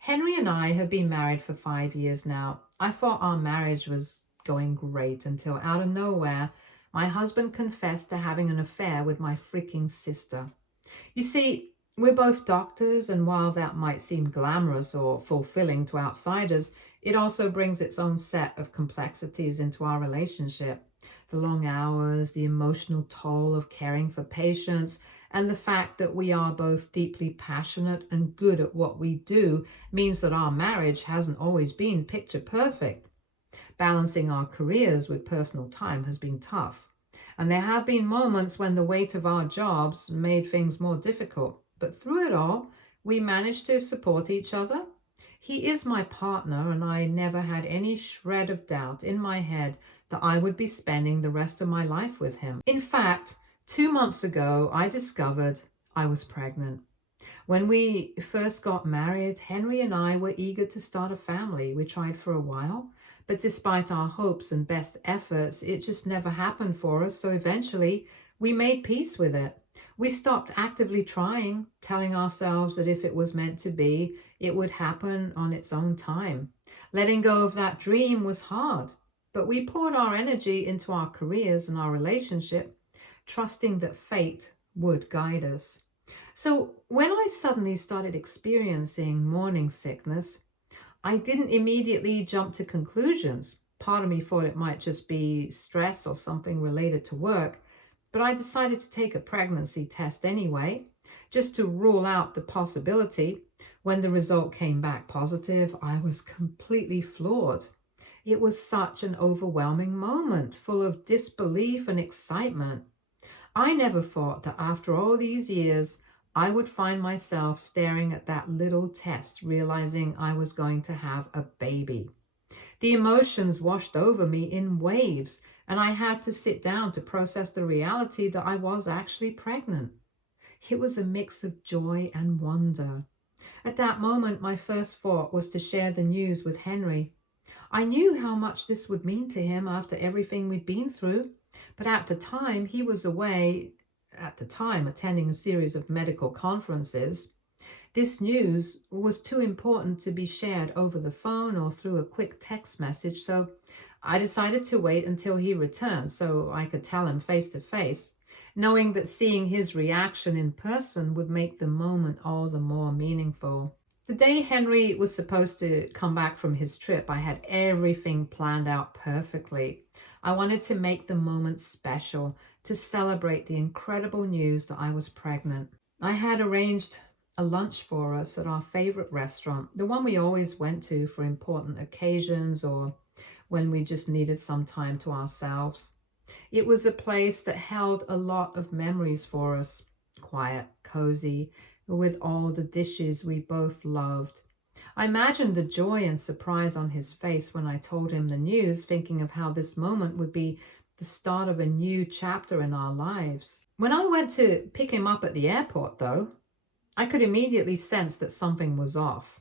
Henry and I have been married for 5 years now. I thought our marriage was going great until out of nowhere, my husband confessed to having an affair with my freaking sister. You see, we're both doctors, and while that might seem glamorous or fulfilling to outsiders, it also brings its own set of complexities into our relationship. The long hours, the emotional toll of caring for patients, and the fact that we are both deeply passionate and good at what we do means that our marriage hasn't always been picture perfect. Balancing our careers with personal time has been tough. And there have been moments when the weight of our jobs made things more difficult. But through it all, we managed to support each other. He is my partner, and I never had any shred of doubt in my head that I would be spending the rest of my life with him. In fact, 2 months ago, I discovered I was pregnant. When we first got married, Henry and I were eager to start a family. We tried for a while, but despite our hopes and best efforts, it just never happened for us. So eventually, we made peace with it. We stopped actively trying, telling ourselves that if it was meant to be, it would happen on its own time. Letting go of that dream was hard, but we poured our energy into our careers and our relationship, trusting that fate would guide us. So when I suddenly started experiencing morning sickness, I didn't immediately jump to conclusions. Part of me thought it might just be stress or something related to work, but I decided to take a pregnancy test anyway, just to rule out the possibility. When the result came back positive, I was completely floored. It was such an overwhelming moment, full of disbelief and excitement. I never thought that after all these years, I would find myself staring at that little test, realizing I was going to have a baby. The emotions washed over me in waves, and I had to sit down to process the reality that I was actually pregnant. It was a mix of joy and wonder. At that moment, my first thought was to share the news with Henry. I knew how much this would mean to him after everything we'd been through, but at the time, he was away, attending a series of medical conferences. This news was too important to be shared over the phone or through a quick text message, so I decided to wait until he returned so I could tell him face to face, knowing that seeing his reaction in person would make the moment all the more meaningful. The day Henry was supposed to come back from his trip, I had everything planned out perfectly. I wanted to make the moment special, to celebrate the incredible news that I was pregnant. I had arranged a lunch for us at our favorite restaurant, the one we always went to for important occasions or when we just needed some time to ourselves. It was a place that held a lot of memories for us, quiet, cozy, with all the dishes we both loved. I imagined the joy and surprise on his face when I told him the news, thinking of how this moment would be the start of a new chapter in our lives. When I went to pick him up at the airport, though, I could immediately sense that something was off.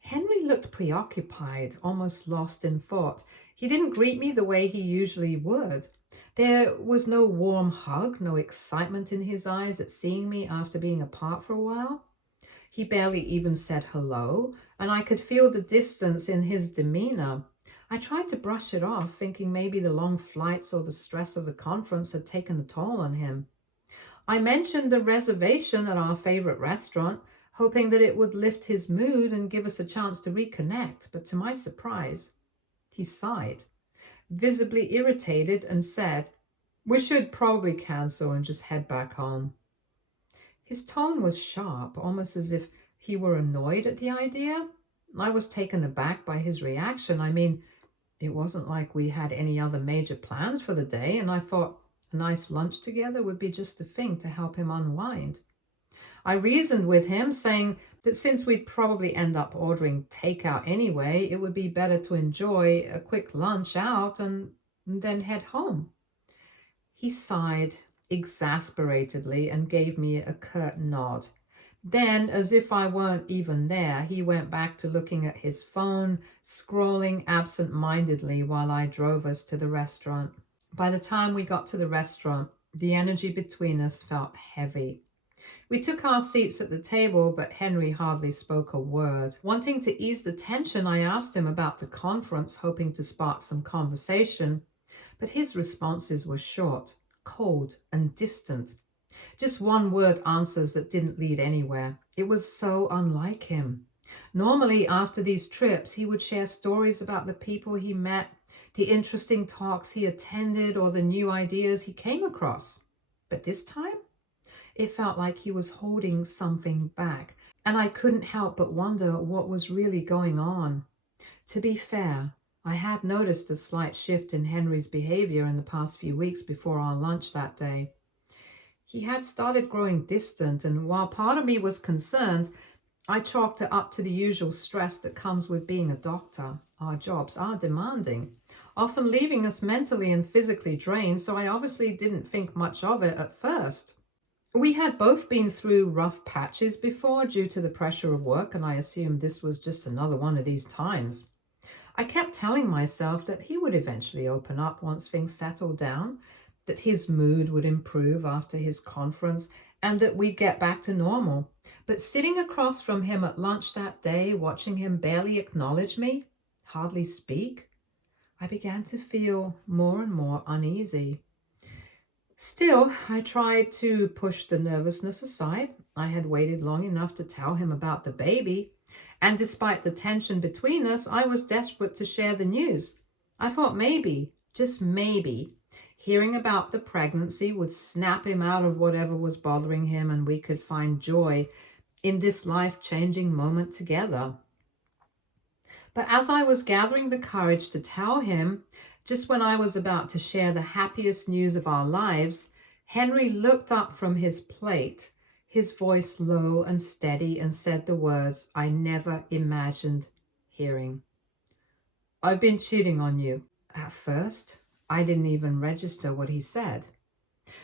Henry looked preoccupied, almost lost in thought. He didn't greet me the way he usually would. There was no warm hug, no excitement in his eyes at seeing me after being apart for a while. He barely even said hello, and I could feel the distance in his demeanor. I tried to brush it off, thinking maybe the long flights or the stress of the conference had taken a toll on him. I mentioned the reservation at our favorite restaurant, hoping that it would lift his mood and give us a chance to reconnect, but to my surprise, he sighed, visibly irritated, and said, "We should probably cancel and just head back home." His tone was sharp, almost as if he were annoyed at the idea. I was taken aback by his reaction. I mean, it wasn't like we had any other major plans for the day, and I thought a nice lunch together would be just the thing to help him unwind. I reasoned with him, saying that since we'd probably end up ordering takeout anyway, it would be better to enjoy a quick lunch out and then head home. He sighed exasperately and gave me a curt nod. Then, as if I weren't even there, he went back to looking at his phone, scrolling absent-mindedly while I drove us to the restaurant. By the time we got to the restaurant, the energy between us felt heavy. We took our seats at the table, but Henry hardly spoke a word. Wanting to ease the tension, I asked him about the conference, hoping to spark some conversation, but his responses were short, cold, and distant. Just one-word answers that didn't lead anywhere. It was so unlike him. Normally, after these trips, he would share stories about the people he met, the interesting talks he attended, or the new ideas he came across. But this time, it felt like he was holding something back, and I couldn't help but wonder what was really going on. To be fair, I had noticed a slight shift in Henry's behavior in the past few weeks before our lunch that day. He had started growing distant, and while part of me was concerned, I chalked it up to the usual stress that comes with being a doctor. Our jobs are demanding, often leaving us mentally and physically drained, so I obviously didn't think much of it at first. We had both been through rough patches before due to the pressure of work, and I assumed this was just another one of these times. I kept telling myself that he would eventually open up once things settled down, that his mood would improve after his conference, and that we'd get back to normal. But sitting across from him at lunch that day, watching him barely acknowledge me, hardly speak, I began to feel more and more uneasy. Still, I tried to push the nervousness aside. I had waited long enough to tell him about the baby, and despite the tension between us, I was desperate to share the news. I thought maybe, just maybe, hearing about the pregnancy would snap him out of whatever was bothering him and we could find joy in this life-changing moment together. But as I was gathering the courage to tell him, just when I was about to share the happiest news of our lives, Henry looked up from his plate, his voice low and steady, and said the words I never imagined hearing. "I've been cheating on you." At first, I didn't even register what he said.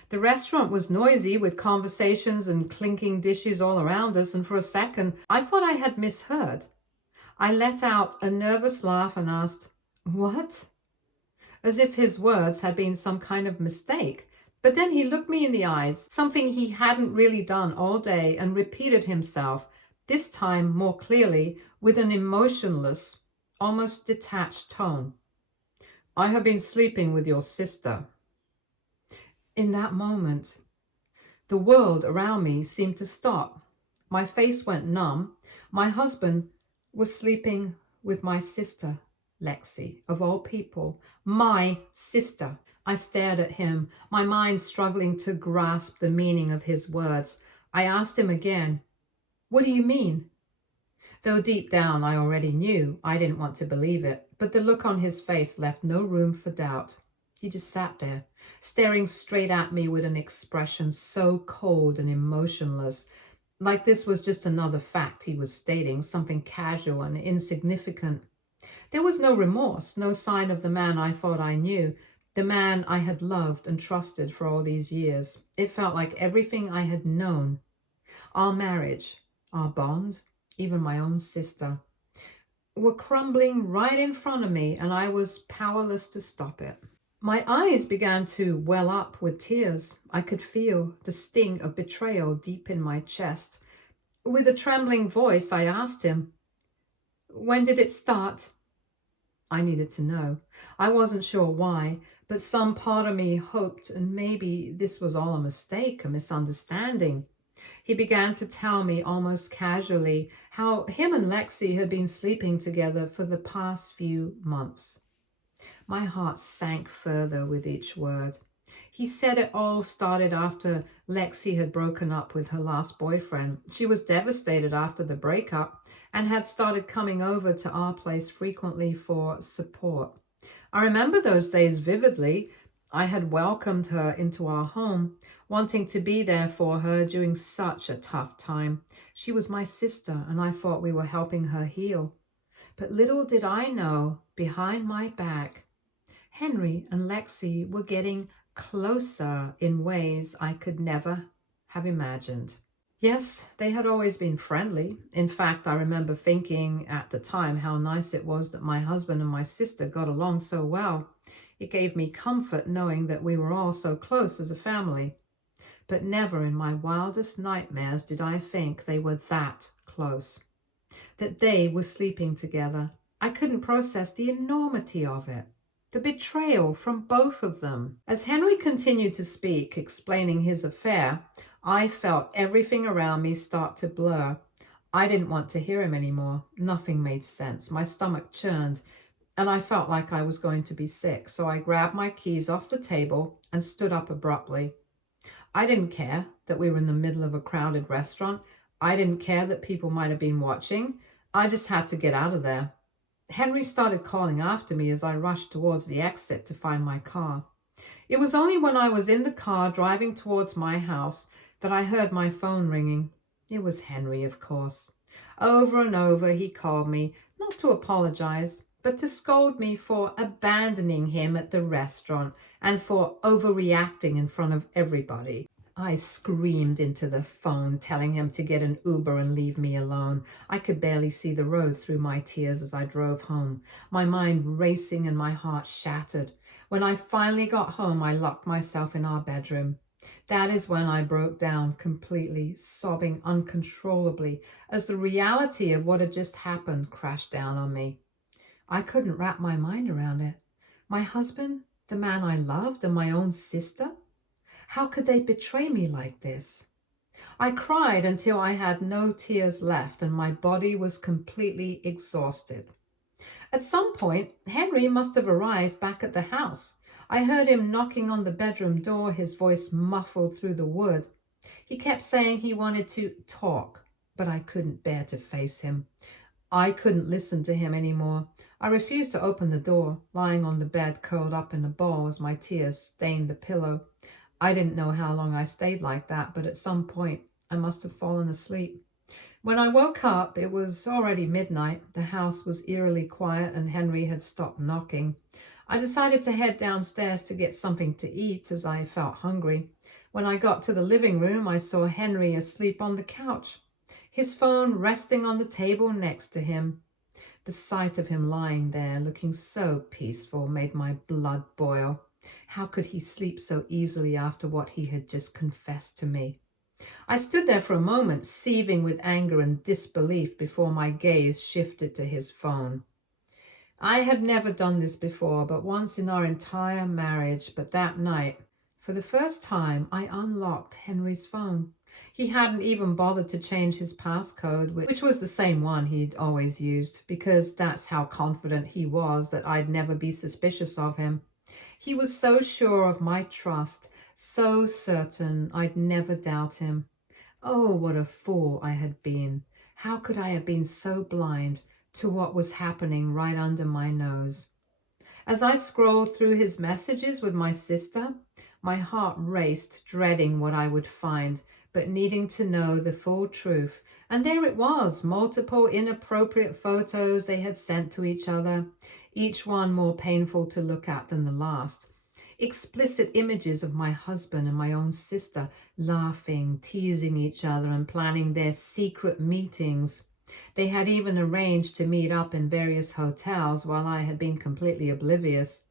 The restaurant was noisy with conversations and clinking dishes all around us, and for a second, I thought I had misheard. I let out a nervous laugh and asked, "What?" As if his words had been some kind of mistake. But then he looked me in the eyes, something he hadn't really done all day, and repeated himself, this time more clearly, with an emotionless, almost detached tone. "I have been sleeping with your sister." In that moment, the world around me seemed to stop. My face went numb. My husband was sleeping with my sister, Lexi, of all people. My sister. I stared at him, my mind struggling to grasp the meaning of his words. I asked him again, "What do you mean?" Though deep down I already knew, I didn't want to believe it, but the look on his face left no room for doubt. He just sat there, staring straight at me with an expression so cold and emotionless, like this was just another fact he was stating, something casual and insignificant. There was no remorse, no sign of the man I thought I knew, the man I had loved and trusted for all these years. It felt like everything I had known, our marriage, our bond, even my own sister, were crumbling right in front of me, and I was powerless to stop it. My eyes began to well up with tears. I could feel the sting of betrayal deep in my chest. With a trembling voice, I asked him, "When did it start?" I needed to know. I wasn't sure why, but some part of me hoped, and maybe this was all a mistake, a misunderstanding. He began to tell me almost casually how him and Lexi had been sleeping together for the past few months. My heart sank further with each word. He said it all started after Lexi had broken up with her last boyfriend. She was devastated after the breakup and had started coming over to our place frequently for support. I remember those days vividly. I had welcomed her into our home, wanting to be there for her during such a tough time. She was my sister, and I thought we were helping her heal. But little did I know, behind my back, Henry and Lexi were getting closer in ways I could never have imagined. Yes, they had always been friendly. In fact, I remember thinking at the time how nice it was that my husband and my sister got along so well. It gave me comfort knowing that we were all so close as a family. but never in my wildest nightmares did I think they were that close, that they were sleeping together. I couldn't process the enormity of it, the betrayal from both of them. As Henry continued to speak, explaining his affair, I felt everything around me start to blur. I didn't want to hear him anymore. Nothing made sense. My stomach churned, and I felt like I was going to be sick, so I grabbed my keys off the table and stood up abruptly. I didn't care that we were in the middle of a crowded restaurant. I didn't care that people might have been watching. I just had to get out of there. Henry started calling after me as I rushed towards the exit to find my car. It was only when I was in the car driving towards my house that I heard my phone ringing. It was Henry, of course. Over and over he called me, not to apologize, but to scold me for abandoning him at the restaurant and for overreacting in front of everybody. I screamed into the phone, telling him to get an Uber and leave me alone. I could barely see the road through my tears as I drove home, my mind racing and my heart shattered. When I finally got home, I locked myself in our bedroom. That is when I broke down completely, sobbing uncontrollably as the reality of what had just happened crashed down on me. I couldn't wrap my mind around it. My husband, the man I loved, and my own sister? How could they betray me like this? I cried until I had no tears left and my body was completely exhausted. At some point, Henry must have arrived back at the house. I heard him knocking on the bedroom door, his voice muffled through the wood. He kept saying he wanted to talk, but I couldn't bear to face him. I couldn't listen to him anymore. I refused to open the door, lying on the bed curled up in a ball as my tears stained the pillow. I didn't know how long I stayed like that, but at some point I must have fallen asleep. When I woke up, it was already midnight. The house was eerily quiet and Henry had stopped knocking. I decided to head downstairs to get something to eat as I felt hungry. When I got to the living room, I saw Henry asleep on the couch, his phone resting on the table next to him. The sight of him lying there, looking so peaceful, made my blood boil. How could he sleep so easily after what he had just confessed to me? I stood there for a moment, seething with anger and disbelief before my gaze shifted to his phone. I had never done this before, but once in our entire marriage. But that night, for the first time, I unlocked Henry's phone. He hadn't even bothered to change his passcode, which was the same one he'd always used, because that's how confident he was that I'd never be suspicious of him. He was so sure of my trust, so certain I'd never doubt him. Oh, what a fool I had been. How could I have been so blind to what was happening right under my nose? As I scrolled through his messages with my sister, my heart raced, dreading what I would find, but needing to know the full truth. And there it was, multiple inappropriate photos they had sent to each other, each one more painful to look at than the last. Explicit images of my husband and my own sister laughing, teasing each other, and planning their secret meetings. They had even arranged to meet up in various hotels while I had been completely oblivious.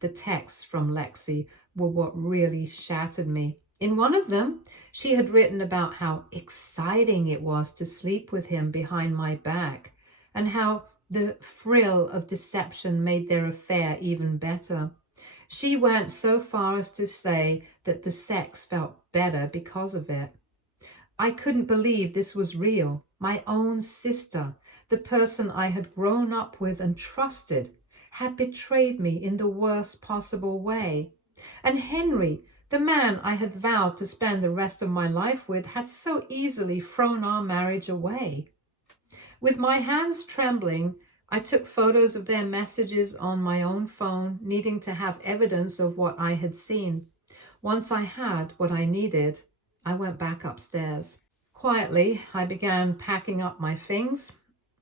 The texts from Lexi were what really shattered me. In one of them, she had written about how exciting it was to sleep with him behind my back, and how the thrill of deception made their affair even better. She went so far as to say that the sex felt better because of it. I couldn't believe this was real. My own sister, the person I had grown up with and trusted, had betrayed me in the worst possible way. And Henry, the man I had vowed to spend the rest of my life with, had so easily thrown our marriage away. With my hands trembling, I took photos of their messages on my own phone, needing to have evidence of what I had seen. Once I had what I needed, I went back upstairs. Quietly, I began packing up my things.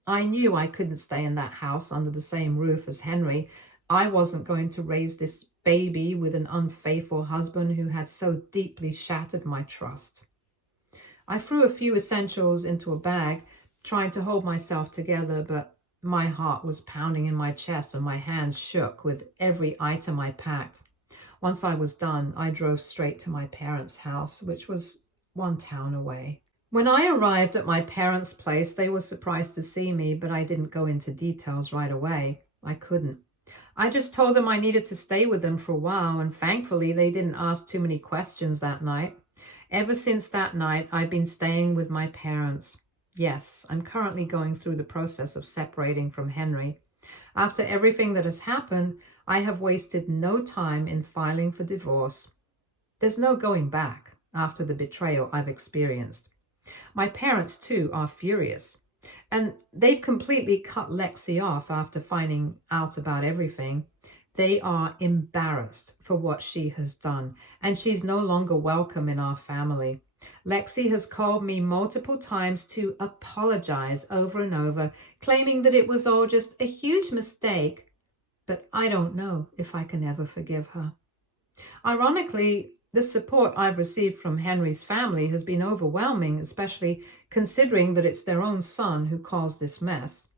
I knew I couldn't stay in that house under the same roof as Henry. I wasn't going to raise this baby with an unfaithful husband who had so deeply shattered my trust. I threw a few essentials into a bag, trying to hold myself together, but my heart was pounding in my chest and my hands shook with every item I packed. Once I was done, I drove straight to my parents' house, which was one town away. When I arrived at my parents' place, they were surprised to see me, but I didn't go into details right away. I couldn't. I just told them I needed to stay with them for a while, and thankfully they didn't ask too many questions that night. Ever since that night, I've been staying with my parents. Yes, I'm currently going through the process of separating from Henry. After everything that has happened, I have wasted no time in filing for divorce. There's no going back after the betrayal I've experienced. My parents, too, are furious. And they've completely cut Lexi off after finding out about everything. They are embarrassed for what she has done, and she's no longer welcome in our family. Lexi has called me multiple times to apologize over and over, claiming that it was all just a huge mistake, but I don't know if I can ever forgive her. Ironically, the support I've received from Henry's family has been overwhelming, especially considering that it's their own son who caused this mess.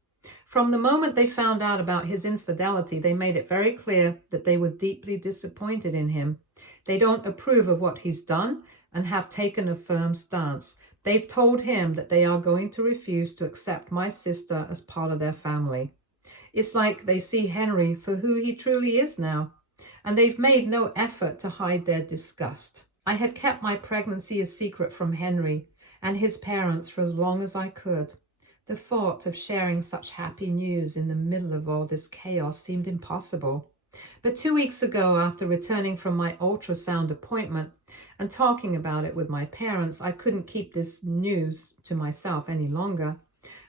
From the moment they found out about his infidelity, they made it very clear that they were deeply disappointed in him. They don't approve of what he's done and have taken a firm stance. They've told him that they are going to refuse to accept my sister as part of their family. It's like they see Henry for who he truly is now, and they've made no effort to hide their disgust. I had kept my pregnancy a secret from Henry and his parents for as long as I could. The thought of sharing such happy news in the middle of all this chaos seemed impossible. But 2 weeks ago, after returning from my ultrasound appointment and talking about it with my parents, I couldn't keep this news to myself any longer.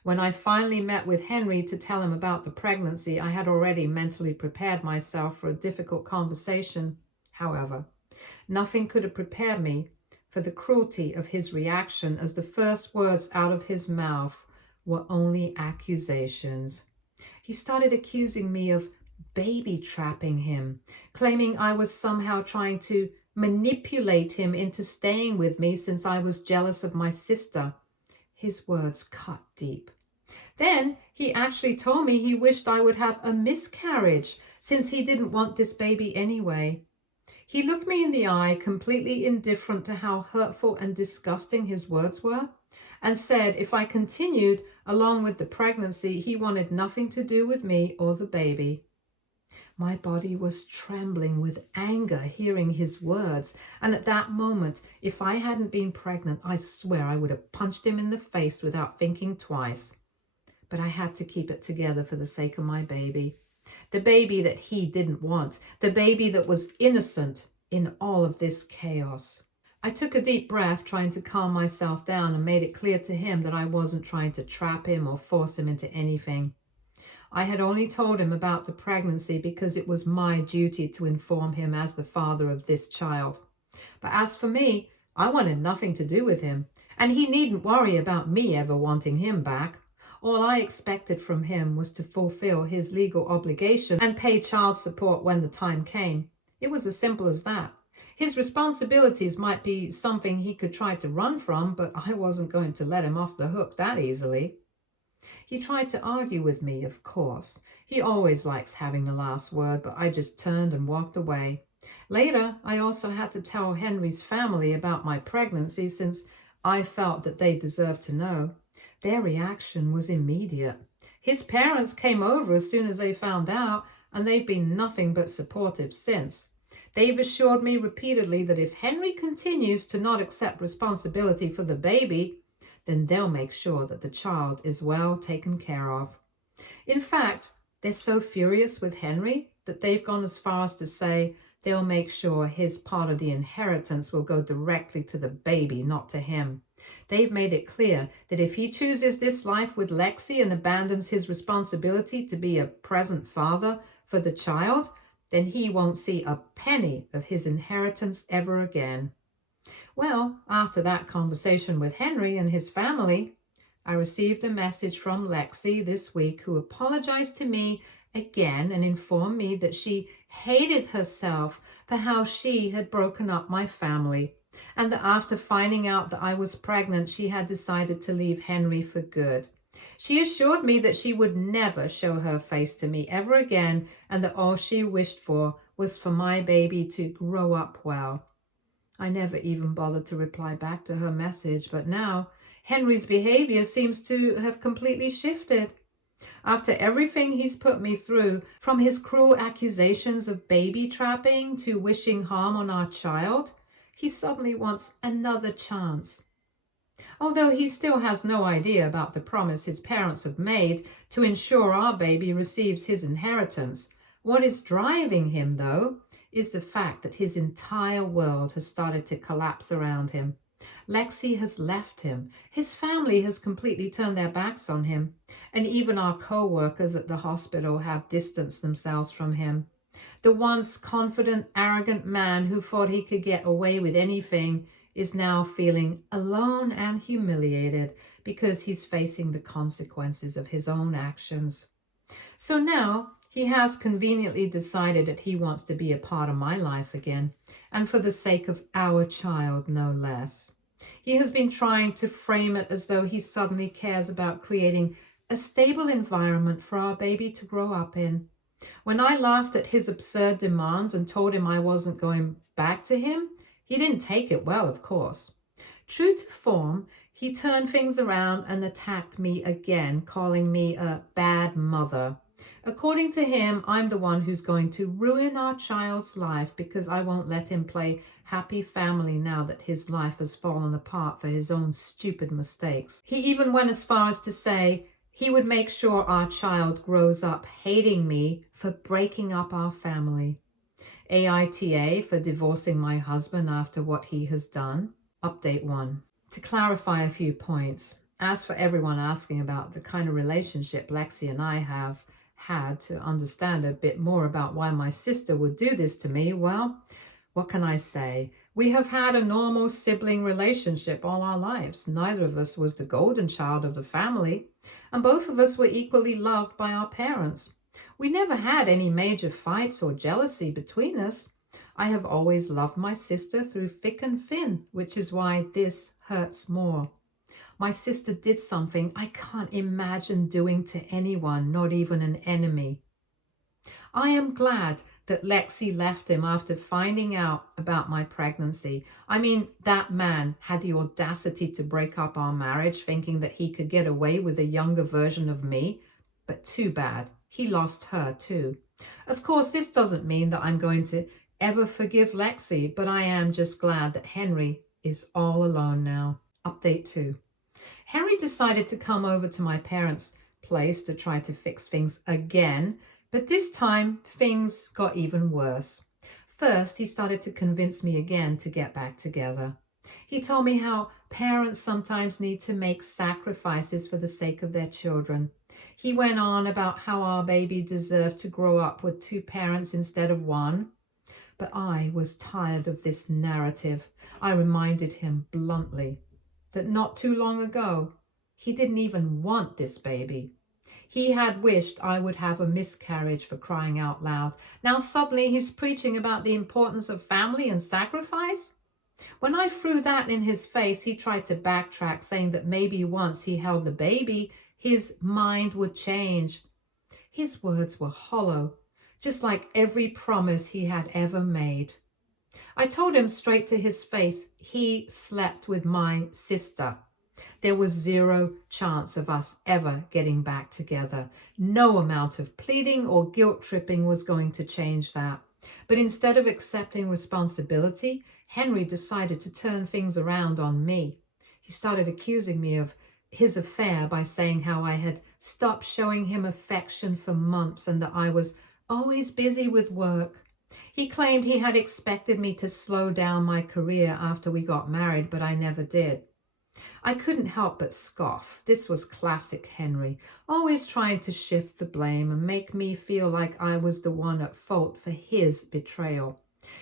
When I finally met with Henry to tell him about the pregnancy, I had already mentally prepared myself for a difficult conversation. However, nothing could have prepared me for the cruelty of his reaction, as the first words out of his mouth were only accusations. He started accusing me of baby trapping him, claiming I was somehow trying to manipulate him into staying with me since I was jealous of my sister. His words cut deep. Then he actually told me he wished I would have a miscarriage since he didn't want this baby anyway. He looked me in the eye, completely indifferent to how hurtful and disgusting his words were, and said if I continued along with the pregnancy, he wanted nothing to do with me or the baby. My body was trembling with anger hearing his words, and at that moment, if I hadn't been pregnant, I swear I would have punched him in the face without thinking twice. But I had to keep it together for the sake of my baby. The baby that he didn't want. The baby that was innocent in all of this chaos. I took a deep breath, trying to calm myself down, and made it clear to him that I wasn't trying to trap him or force him into anything. I had only told him about the pregnancy because it was my duty to inform him as the father of this child. But as for me, I wanted nothing to do with him, and he needn't worry about me ever wanting him back. All I expected from him was to fulfill his legal obligation and pay child support when the time came. It was as simple as that. His responsibilities might be something he could try to run from, but I wasn't going to let him off the hook that easily. He tried to argue with me, of course. He always likes having the last word, but I just turned and walked away. Later, I also had to tell Henry's family about my pregnancy since I felt that they deserved to know. Their reaction was immediate. His parents came over as soon as they found out, and they've been nothing but supportive since. They've assured me repeatedly that if Henry continues to not accept responsibility for the baby, then they'll make sure that the child is well taken care of. In fact, they're so furious with Henry that they've gone as far as to say they'll make sure his part of the inheritance will go directly to the baby, not to him. They've made it clear that if he chooses this life with Lexi and abandons his responsibility to be a present father for the child, then he won't see a penny of his inheritance ever again. Well, after that conversation with Henry and his family, I received a message from Lexi this week who apologized to me again and informed me that she hated herself for how she had broken up my family, and that after finding out that I was pregnant, she had decided to leave Henry for good. She assured me that she would never show her face to me ever again, and that all she wished for was for my baby to grow up well. I never even bothered to reply back to her message, but now Henry's behavior seems to have completely shifted. After everything he's put me through, from his cruel accusations of baby trapping to wishing harm on our child, he suddenly wants another chance. Although he still has no idea about the promise his parents have made to ensure our baby receives his inheritance, what is driving him, though, is the fact that his entire world has started to collapse around him. Lexi has left him. His family has completely turned their backs on him. And even our co-workers at the hospital have distanced themselves from him. The once confident, arrogant man who thought he could get away with anything is now feeling alone and humiliated because he's facing the consequences of his own actions. So now he has conveniently decided that he wants to be a part of my life again, and for the sake of our child, no less. He has been trying to frame it as though he suddenly cares about creating a stable environment for our baby to grow up in. When I laughed at his absurd demands and told him I wasn't going back to him, he didn't take it well, of course. True to form, he turned things around and attacked me again, calling me a bad mother. According to him, I'm the one who's going to ruin our child's life because I won't let him play happy family now that his life has fallen apart for his own stupid mistakes. He even went as far as to say he would make sure our child grows up hating me for breaking up our family. AITA for divorcing my husband after what he has done. Update 1. To clarify a few points, as for everyone asking about the kind of relationship Lexi and I have had to understand a bit more about why my sister would do this to me, well, what can I say? We have had a normal sibling relationship all our lives. Neither of us was the golden child of the family, and both of us were equally loved by our parents. We never had any major fights or jealousy between us. I have always loved my sister through thick and thin, which is why this hurts more. My sister did something I can't imagine doing to anyone, not even an enemy. I am glad that Lexi left him after finding out about my pregnancy. I mean, that man had the audacity to break up our marriage, thinking that he could get away with a younger version of me. But too bad, he lost her too. Of course, this doesn't mean that I'm going to ever forgive Lexi, but I am just glad that Henry is all alone now. Update 2. Henry decided to come over to my parents' place to try to fix things again, but this time things got even worse. First, he started to convince me again to get back together. He told me how parents sometimes need to make sacrifices for the sake of their children. He went on about how our baby deserved to grow up with 2 parents instead of 1. But I was tired of this narrative. I reminded him bluntly that not too long ago, he didn't even want this baby. He had wished I would have a miscarriage, for crying out loud. Now suddenly he's preaching about the importance of family and sacrifice? When I threw that in his face, he tried to backtrack, saying that maybe once he held the baby, his mind would change. His words were hollow, just like every promise he had ever made. I told him straight to his face he slept with my sister. There was 0 chance of us ever getting back together. No amount of pleading or guilt-tripping was going to change that. But instead of accepting responsibility, Henry decided to turn things around on me. He started accusing me of his affair by saying how I had stopped showing him affection for months and that I was always busy with work. He claimed he had expected me to slow down my career after we got married, but I never did. I couldn't help but scoff. This was classic Henry, always trying to shift the blame and make me feel like I was the one at fault for his betrayal.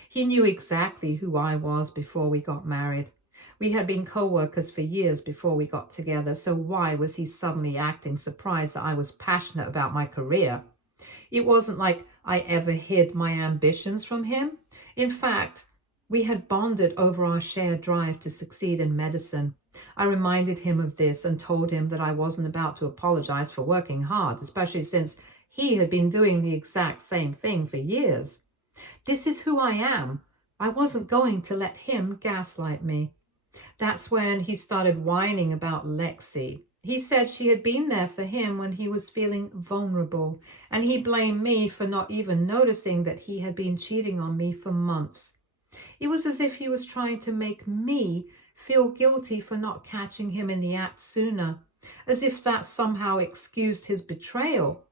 He knew exactly who I was before we got married. We had been co-workers for years before we got together, so why was he suddenly acting surprised that I was passionate about my career? It wasn't like I ever hid my ambitions from him. In fact, we had bonded over our shared drive to succeed in medicine. I reminded him of this and told him that I wasn't about to apologize for working hard, especially since he had been doing the exact same thing for years. This is who I am. I wasn't going to let him gaslight me. That's when he started whining about Lexi. He said she had been there for him when he was feeling vulnerable, and he blamed me for not even noticing that he had been cheating on me for months. It was as if he was trying to make me feel guilty for not catching him in the act sooner, as if that somehow excused his betrayal.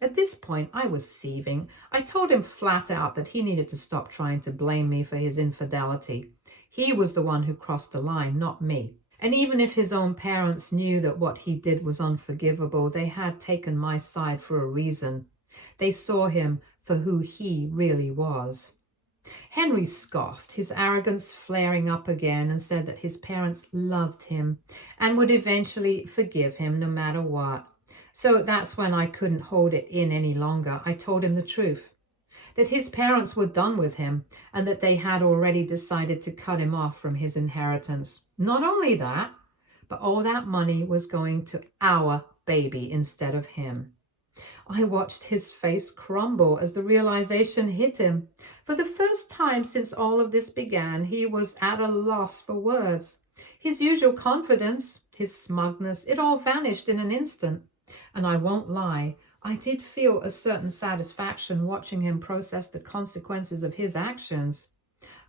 At this point, I was seething. I told him flat out that he needed to stop trying to blame me for his infidelity. He was the one who crossed the line, not me. And even if his own parents knew that what he did was unforgivable, they had taken my side for a reason. They saw him for who he really was. Henry scoffed, his arrogance flaring up again, and said that his parents loved him and would eventually forgive him no matter what. So that's when I couldn't hold it in any longer. I told him the truth, that his parents were done with him and that they had already decided to cut him off from his inheritance. Not only that, but all that money was going to our baby instead of him. I watched his face crumble as the realization hit him. For the first time since all of this began, he was at a loss for words. His usual confidence, his smugness, it all vanished in an instant. And I won't lie, I did feel a certain satisfaction watching him process the consequences of his actions.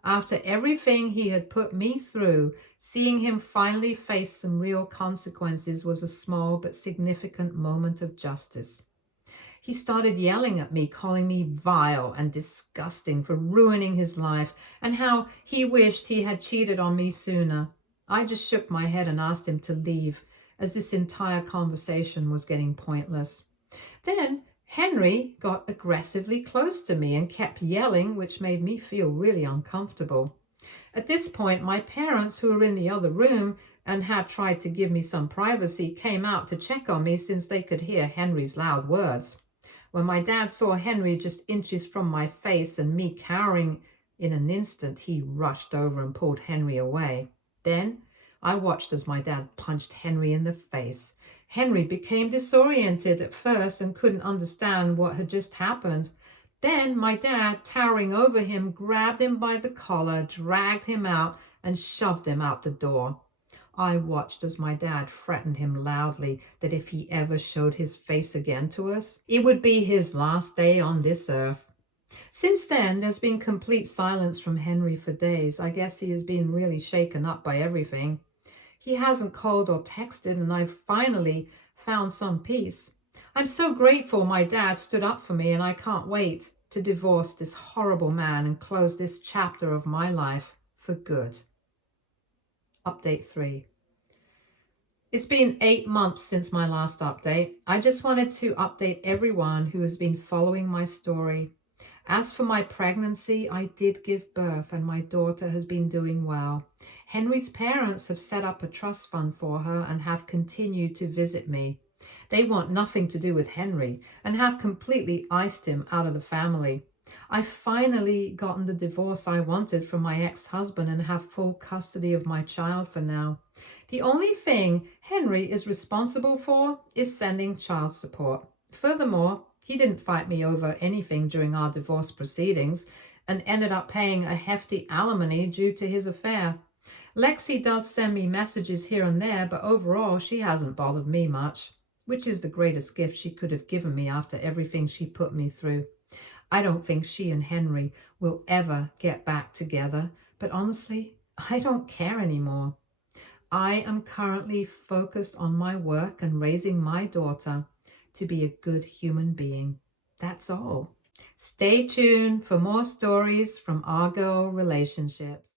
After everything he had put me through, seeing him finally face some real consequences was a small but significant moment of justice. He started yelling at me, calling me vile and disgusting for ruining his life, and how he wished he had cheated on me sooner. I just shook my head and asked him to leave, as this entire conversation was getting pointless. Then Henry got aggressively close to me and kept yelling, which made me feel really uncomfortable. At this point, my parents, who were in the other room and had tried to give me some privacy, came out to check on me since they could hear Henry's loud words. When my dad saw Henry just inches from my face and me cowering in an instant, he rushed over and pulled Henry away. Then I watched as my dad punched Henry in the face. Henry became disoriented at first and couldn't understand what had just happened. Then my dad, towering over him, grabbed him by the collar, dragged him out, and shoved him out the door. I watched as my dad threatened him loudly that if he ever showed his face again to us, it would be his last day on this earth. Since then, there's been complete silence from Henry for days. I guess he has been really shaken up by everything. He hasn't called or texted, and I've finally found some peace. I'm so grateful my dad stood up for me, and I can't wait to divorce this horrible man and close this chapter of my life for good. Update 3. It's been 8 months since my last update. I just wanted to update everyone who has been following my story. As for my pregnancy, I did give birth and my daughter has been doing well. Henry's parents have set up a trust fund for her and have continued to visit me. They want nothing to do with Henry and have completely iced him out of the family. I've finally gotten the divorce I wanted from my ex-husband and have full custody of my child for now. The only thing Henry is responsible for is sending child support. Furthermore, he didn't fight me over anything during our divorce proceedings and ended up paying a hefty alimony due to his affair. Lexi does send me messages here and there, but overall she hasn't bothered me much, which is the greatest gift she could have given me after everything she put me through. I don't think she and Henry will ever get back together, but honestly, I don't care anymore. I am currently focused on my work and raising my daughter to be a good human being. That's all. Stay tuned for more stories from our girl relationships.